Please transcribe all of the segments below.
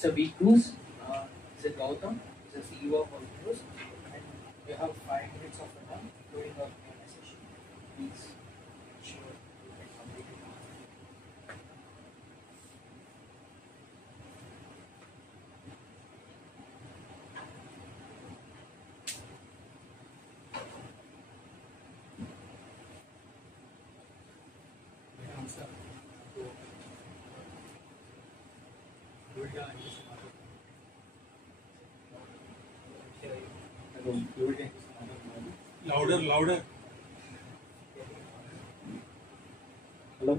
It's a V-Cruise. It's a Gautam. It's a CEO of V-Cruise. And we have 5 minutes of the time, including our Q&A session. Please ensure you can complete it. Louder. Hello.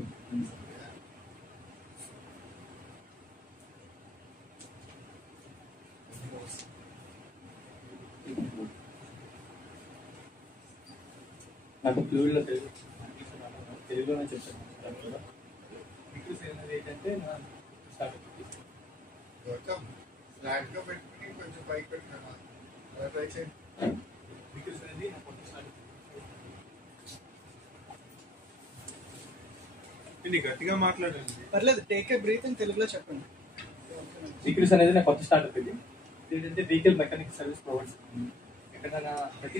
నాకు ఫ్లూయిడ్లో తెలుగులోనే చెప్తాను. Because ఏంటంటే నా start ఫ్లాట్గా పెట్టుకుని కొంచెం పైకి పెట్టినా ట్రై చేయండి. బికాస్ అనేది నా కొత్త స్టార్ట్ గట్టిగా మాట్లాడండి. పర్లేదు, టేక్ ఏ బ్రీత్ అని తెలుగులో చెప్పండి. బికాస్ అనేది నా కొత్త స్టార్ట్అప్ ఇది. ఏంటంటే వెహికల్ మెకానిక్ సర్వీస్ ప్రొవైడ్స్. ఎక్కడైనా ప్రతి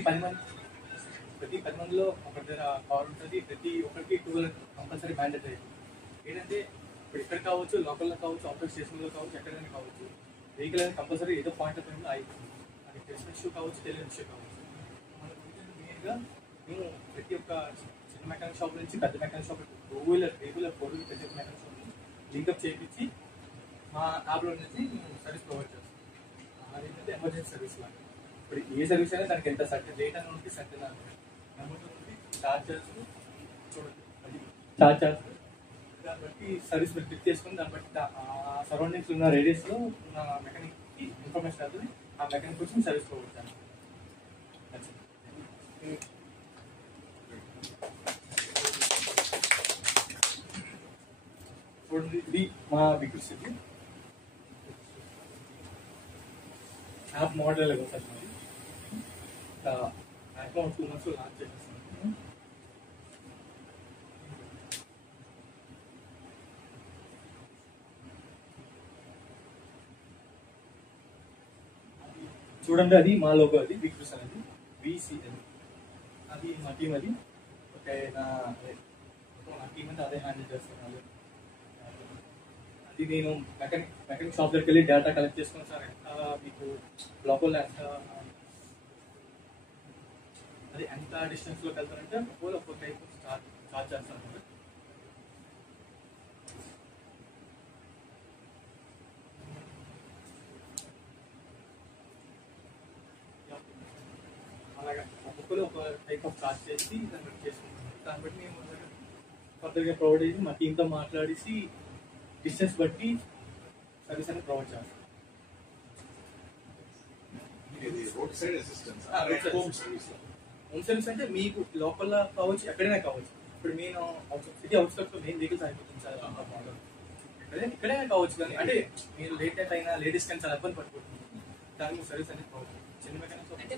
10 మందిలో ఒక దగ్గర కార్ ఉంటుంది. ప్రతి ఒక్కరికి 2 వీలర్ కంపల్సరీ మ్యాండేటరీ. ఏంటంటే ఇప్పుడు ఇక్కడ కావచ్చు, లోకల్లో కావచ్చు, ఆఫీస్ స్టేషన్లో కావచ్చు, ఎక్కడైనా కావచ్చు, వెహికల్ అనేది కంపల్సరీ ఏదో పాయింట్ ఆఫ్ టైంలో అయిపోతుంది. అది టెలిఫోన్ ఇష్యూ కావచ్చు, టెలిఫోన్ ఇష్యూ కావచ్చు. మనకు మెయిన్గా మేము ప్రతి ఒక్క చిన్న మెకానిక్ షాప్ నుంచి పెద్ద మెకానిక్ షాప్, 2 వీలర్ 4 వీలర్ ప్రతి ఒక్క మెకానిక్ షాప్ లింకప్ చేయించి మా యాప్లో నుంచి మేము సర్వీస్ ప్రొవైడ్ చేస్తాం. అదేంటంటే ఎమర్జెన్సీ సర్వీస్ లాగా. ఇప్పుడు ఏ సర్వీస్ అయినా దానికి ఎంత సర్టెన్ రేట్ అని ఉంటే సర్టెన్ అమౌంట్ ఉంది. ఛార్జెస్ చూడండి, అది ఛార్జెస్ దాన్ని బట్టి సర్వీస్ మీరు క్లిక్ చేసుకుని దాన్ని బట్టి సరౌండింగ్స్ ఉన్న రేడియస్లో ఉన్న మెకానిక్కి ఇన్ఫర్మేషన్ అవుతుంది. ఆ మెకానిక్ కోసం సర్వీస్ ప్రొవైడ్ చేస్తాం. చూడండి, ఇది మా big city app model sir. మరి యాప్లో 2 months లాంచ్ చేసేస్తాం. చూడండి, అది మా లోగో, అది బిగ్ బ్రూస్ అనేది VC అది మా టీం. అది ఓకే, నా టీం అంటే అదే హ్యాండిల్ చేస్తాను. అది నేను మెకానిక్ షాప్ దగ్గరికి వెళ్ళి డేటా కలెక్ట్ చేసుకుని సార్ ఎంత మీకు లోకల్ ఎంత డిస్టెన్స్లోకి వెళ్తారంటే ఒక్కొక్క టైప్ చార్జ్ చేస్తాను. అలాగా ఒక్కొక్కరు ఒక టైప్ ఆఫ్ చార్జ్ చేసి దాన్ని బట్టి చేసుకుంటాం. దాన్ని బట్టి మేము ఫర్దర్గా ప్రొవైడ్ చేసి మా టీంతో మాట్లాడేసి డిస్టెన్స్ బట్టి సర్వీస్ అనేది ప్రొవైడ్ చేస్తాం. Road side assistance, home service అంటే మీకు లోకల్ కావచ్చు, ఎక్కడైనా కావచ్చు. ఇప్పుడు నేను సిటీ అవుట్స్కట్స్లో మెయిన్ వెహికల్స్ అయిపోతుంది సార్. ఎక్కడైనా కావచ్చు, కానీ అంటే మీరు లేట్ నైట్ అయినా లేడీస్ కానీ చాలా ఇబ్బంది పడిపోతుంది. దానికి సర్వీస్ అనేది ప్రొవైడ్ చిన్న మెకానిక్స్ అంటే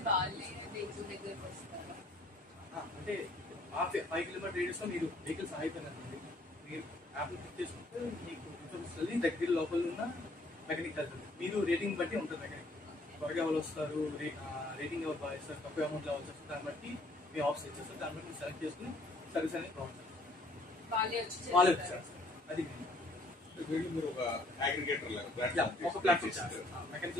5 కిలోమీటర్ రేడియస్లో మీరు వెహికల్స్ అయిపోయినారండి. మీరు యాప్ని క్లిక్ చేసుకుంటే మీకు ఇన్ఫర్మేషన్ దగ్గర లోపల ఉన్న మెకానిక్ వెళ్తుంది. మీరు రేటింగ్ బట్టి ఉంటుంది. మెకానిక్ త్వరగా ఎవరు వస్తారు, రేటింగ్ ఎవరు బాగా ఇస్తారు, తక్కువ అమౌంట్లో ఎవరు వస్తారు, దాన్ని బట్టి మీ ఆప్షన్ ఇచ్చేస్తారు. దాన్ని బట్టి మీరు సెలెక్ట్ చేసుకుని సర్వీస్ అనేది ప్రొవైడ్ చేస్తారు. వాళ్ళే వచ్చారు. అది మీరు ఒక అగ్రిగేటర్ ఒక ప్లాట్ఫామ్ చేస్తారు. మెకానిక్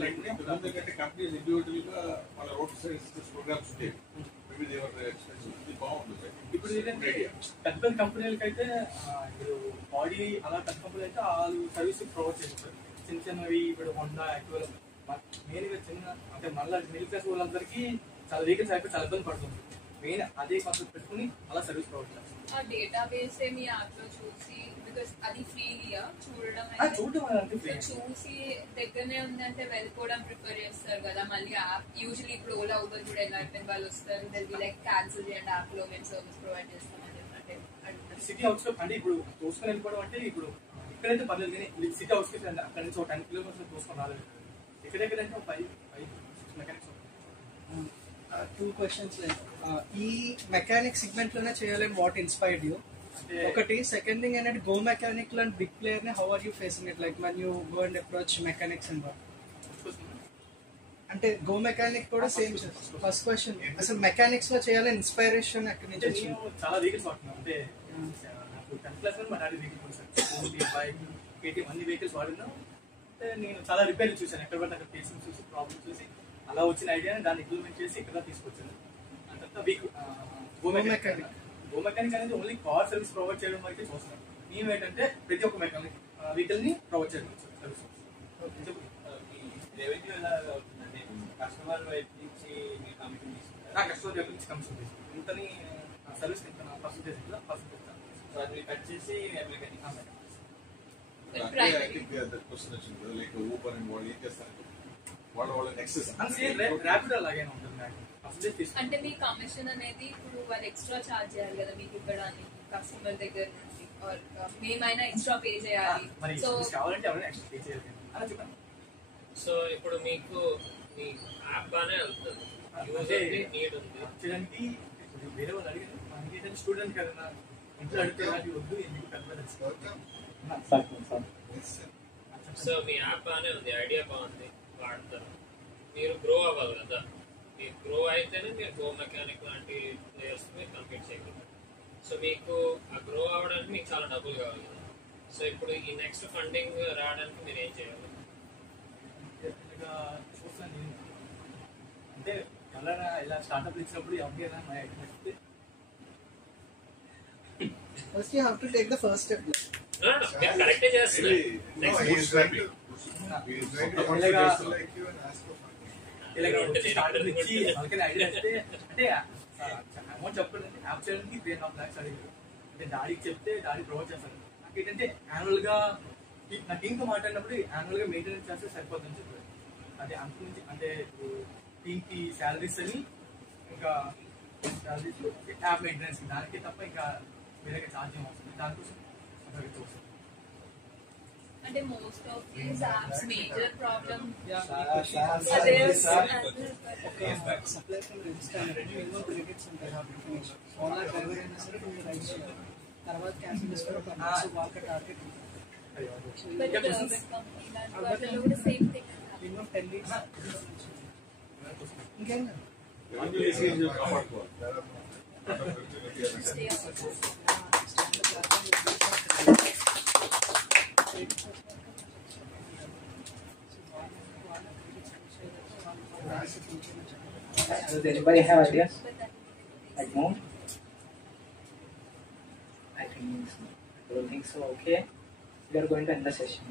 ఎందుకంటే కంపెనీస్ ఇండివిజువల్ గా వాళ్ళ రోడ్ సైడ్ అసిస్టెన్స్ ప్రోగ్రామ్స్ ఉంటాయి. Maybe they were expensive. ఇది బాగుంటుంది. ఇప్పుడు ఏంటంటే పెద్ద పెద్ద కంపెనీలకి అయితే ఇప్పుడు బాడీ అలా పెద్ద కంపెనీలు అయితే వాళ్ళు సర్వీస్ ప్రొవైడ్ చేస్తారు. చిన్న చిన్నవి ఇప్పుడు హోండా, యాక్టివా, మెయిన్గా చిన్న అంటే మళ్ళీ మిడిల్ క్లాస్ వాళ్ళందరికీ చాలా వెహికల్స్ అయిపోయి చాలా ఇబ్బంది పడుతుంది. మెయిన్ అదే కాన్సెప్ట్ పెట్టుకుని అలా సర్వీస్ ప్రొవైడ్ చేస్తారు. ఆ డేటాబేస్ మీ యాప్ లో చూసి, బికాస్ అది ఫ్రీగా చూడడం చూసి దగ్గరనే ఉందంటే వెళ్ళిపోవడం ప్రిఫర్ చేస్తారు కదా. మళ్ళీ యాప్ యూజువల్లీ ఇప్పుడు ఓలా, ఊబర్ కూడా ఎలా అయిపోయిన వాళ్ళు వస్తారు, లైక్ క్యాన్సిల్ చేయండి యాప్ లో మేము సర్వీస్ ప్రొవైడ్ చేస్తామని చెప్పంటే సిటీ అవుట్స్ అంటే ఇప్పుడు తోసుకొని వెళ్ళిపోవడం అంటే ఇప్పుడు ఇక్కడైతే పర్లేదు, కానీ సిటీ అవుట్స్ అక్కడ నుంచి ఒక 10 కిలోమీటర్స్ తోసుకొని రాలేదు. ఎక్కడెక్కడంటే 5-6 మెకానిక్స్. 2 questions. ఈ మెకానిక్ సెగ్మెంట్ లోనే చేయాలని వాట్ ఇన్స్పైర్డ్ యూ? అంటే ఒకటి సెకండ్ థింగ్ ఏంటంటే గో మెకానిక్ లాంటి బిగ్ ప్లేయర్ ని how are you facing it like when you go and approach mechanics and what అంటే గో మెకానిక్ కూడా సేమ్ ఫస్ట్ క్వశ్చన్ అసలు మెకానిక్స్ లో చేయాలని ఇన్స్పైరేషన్ ఎక్కడి నుంచి అంటే వచ్చింది నేను చాలా వెహికల్స్ వాడుతున్నాను. అంటే నాకు 10th క్లాస్ మా డాడీ వెహికల్ కొనిసాను, బైక్ కేటీఎం అన్ని వెహికల్స్ వాడినా. అంటే నేను చాలా రిపేర్లు చూసాను, ఎక్కడ పడితే అక్కడ కేసులు చూసి ప్రాబ్లమ్ చూసి అలా వచ్చిన ఐడియాని దాన్ని ఇంప్లిమెంట్ చేసి ఇక్కడ తీసుకొచ్చాను. అంత తర్వాత గో మెకానిక్ అనేది ఓన్లీ కార్ సర్వీస్ ప్రొవైడ్ చేయడం వరకే చూస్తున్నాం. మేము ఏంటంటే ప్రతి ఒక్క మెకానిక్ వెహికల్ ని ప్రొవైడ్ చేయడం సర్వీస్. రెవెన్యూ ఎలా అవుతుందంటే కస్టమర్ వైపు నుంచి మీరు కమిషన్ తీసుకుంటారు, నా కస్టమర్ వైపు నుంచి కమిషన్ తీసుకుంటాను. ఇంతని సర్వీస్ ఇంత పర్సెంటేజ్ సో అది కట్ చేసి మెకానిక్ క్వశ్చన్ వచ్చింది కదా, లైక్ ఊబర్ అండ్ వాళ్ళు ఏం చేస్తారు వాళ్ళ నెక్సెస్ ర్యాపిడ్ అలాగే ఉంటుంది పర్సెంటేజ్ తీసుకుంటాం. అంటే మీ కమిషన్ అనేది ఇప్పుడు వాళ్ళు ఎక్స్ట్రా చార్జ్ చేయాలి కదా మీకు ఇవ్వడానికి కస్టమర్ దగ్గర నుంచి, or మేమైనా ఎక్స్ట్రా పే చేయాలి. మరి సో కావాలంటే ఎవరైనా ఎక్స్ట్రా పే చేయాలి అలా చెప్పండి. సో ఇప్పుడు మీకు మీ యాప్ బాగానే వెళ్తుంది, అంటే యూజర్ నీడ్ ఉంది. చేయడానికి ఇప్పుడు వేరే వాళ్ళు అడిగారు, మనకి ఏంటంటే స్టూడెంట్ కదా, ఇంట్లో అడిగితే అది వద్దు ఎందుకు పెద్ద సో మీ యాప్ బాగానే ఉంది, ఐడియా బాగుంది, వాడతారు. మీరు గ్రో అవ్వాలి కదా, మీరు గ్రో అయితేనే మీరు గో మెకానిక్ లాంటి ప్లేయర్స్ మీరు కంపీట్ చేయగలరు. సో మీకు ఆ గ్రో అవ్వడానికి మీకు చాలా డబ్బులు కావాలి కదా. సో ఇప్పుడు ఈ నెక్స్ట్ ఫండింగ్ రావడానికి మీరు ఏం చేయాలి? చూస్తాను నేను. అంటే ఎవరైనా ఇలా స్టార్ట్అప్ ఇచ్చినప్పుడు ఎవరికైనా మా ఐడియా నచ్చితే first you have to take the first step. మీరు కరెక్టే చేస్తున్నారు. స్టార్ట్అప్ ఇచ్చి ఎవరికైనా ఐడియా నచ్చితే అంటే అమౌంట్ చెప్పండి, యాప్ చేయడానికి 3.5 lakhs అడిగారు. అంటే డాడీకి చెప్తే డాడీ ప్రొవైడ్ చేస్తారు. నాకు ఏంటంటే యాన్యువల్ గా నా టీంతో మాట్లాడినప్పుడు యాన్యువల్ గా మెయింటెనెన్స్ చేస్తే సరిపోతుందని చెప్పారు. అదే అంత నుంచి అంటే టీమ్ కి శాలరీస్ అని ఇంకా శాలరీస్ యాప్ మెయింటెనెన్స్ దానికి తప్ప ఇంకా వేరే ఛార్జ్ ఏమవుతుంది దానికోసం చూస్తాను. అంటే most of these apps major problem supply from register minimum credits ఉంటాయి ఇన్ఫర్మేషన్ ఓలా డ్రైవర్ అయినా సరే మీరు రైట్ చేయాలి. తర్వాత క్యాన్సిల్ చేసుకోవడం వాళ్ళకి టార్గెట్ ఉంటుంది. మినిమం 10 weeks ఇంకేం Does anybody have ideas? Like more? I don't think so. Okay. We are going to end the session.